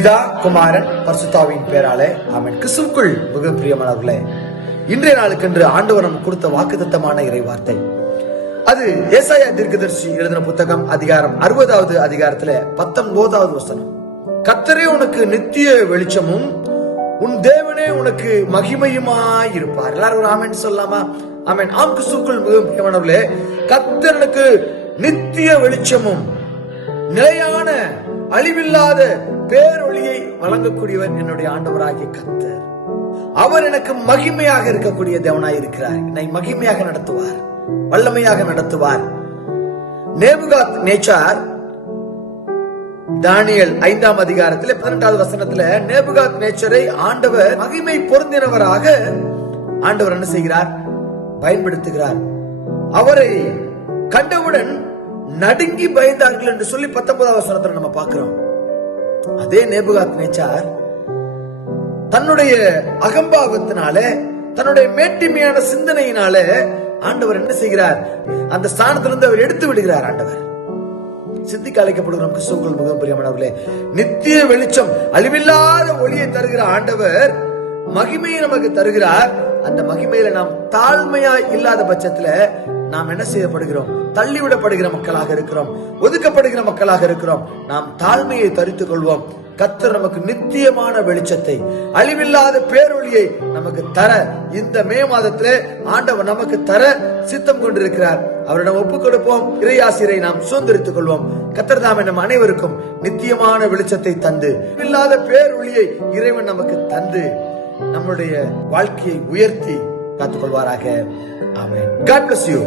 பிதா, குமாரன், பரிசுத்தாவின் பேராலே ஆமென். கிறிஸ்துவுக்குள் மிக பிரியமானவர்களே, இன்றைய நாளுக்கென்று ஆண்டவர் நமக்கு கொடுத்த வாக்குத்தத்தமான இறை வார்த்தை, அது ஏசாயா தீர்க்கதரிசி எழுதின புத்தகம் அதிகாரம் 60வது அதிகாரத்துல 19வது வசனம். கர்த்தரே உனக்கு நித்திய வெளிச்சமும் உன் தேவனே உனக்கு மகிமையுமாய் இருப்பார். எல்லாரும் ஒரு ஆமென் சொல்லலாமா? ஆமென். ஆம், கிறிஸ்துவுக்குள் மிக பிரியமானவர்களே, கர்த்தருக்கு நித்திய வெளிச்சமும் நிலையான அழிவில்லாத பேரொளியை வழங்கக்கூடியவர் என்னுடைய ஆண்டவராகிய கர்த்தர். அவர் எனக்கு மகிமையாக இருக்கக்கூடிய தேவனாய் இருக்கிறார். என்னை மகிமையாக நடத்துவார், வல்லமையாக நடத்துவார். நேபுகாத் நேச்சார் தானியேல் 5ஆம் அதிகாரத்தில் 18வது வசனத்துல நேபுகாத் நேச்சரை ஆண்டவர் மகிமை பொருந்தினவராக ஆண்டவர் என்ன செய்கிறார்? பயன்படுத்துகிறார். அவரை கண்டவுடன் நடுங்கி பயந்தார்கள் என்று சொல்லி 19வது வசனத்துல நம்ம பார்க்கிறோம். அதே நேபுகாத் நேச்சார் தன்னுடைய அகம்பாவத்தினால, தன்னுடைய மேட்டிமையான சிந்தனையினால ஆண்டவர் என்ன செய்கிறார்? அந்த ஸ்தானத்திலிருந்து அவர் எடுத்து விடுகிறார். ஆண்டவர் சித்திக்கு அழைக்கப்படுகிறோம். கிறிஸ்துவுக்குள் மிகவும் பிரியமானவர்களே, நித்திய வெளிச்சம் அழிவில்லாத ஒளியை தருகிற ஆண்டவர் மகிமையை நமக்கு தருகிறார். அந்த மகிமையில நாம் தாழ்மையாய் இல்லாத பட்சத்துல நாம் என்ன செய்யப்படுகிறோம்? தள்ளிவிடப்படுகிற மக்களாக இருக்கிறோம், ஒதுக்கப்படுகிற மக்களாக இருக்கிறோம். நாம் தாழ்மையை தரித்துக் கொள்வோம். கர்த்தர் நமக்கு நித்தியமான வெளிச்சத்தை, அழிவில்லாத பேரொளியை நமக்கு தர இந்த மே மாதத்திலே ஆண்டவர் நமக்கு தர சித்தம் கொண்டிருக்கிறார். அவரிடம் ஒப்புக் கொடுப்போம். இறையாசிரை நாம் சுதந்திரித்துக் கொள்வோம். கர்த்தர் தாமே நம் அனைவருக்கும் நித்தியமான வெளிச்சத்தை தந்து, இல்லாத பேரொளியை இறைவன் நமக்கு தந்து நம்முடைய வாழ்க்கையை உயர்த்தி காத்துக் கொள்வாராக. ஆமென். God bless you.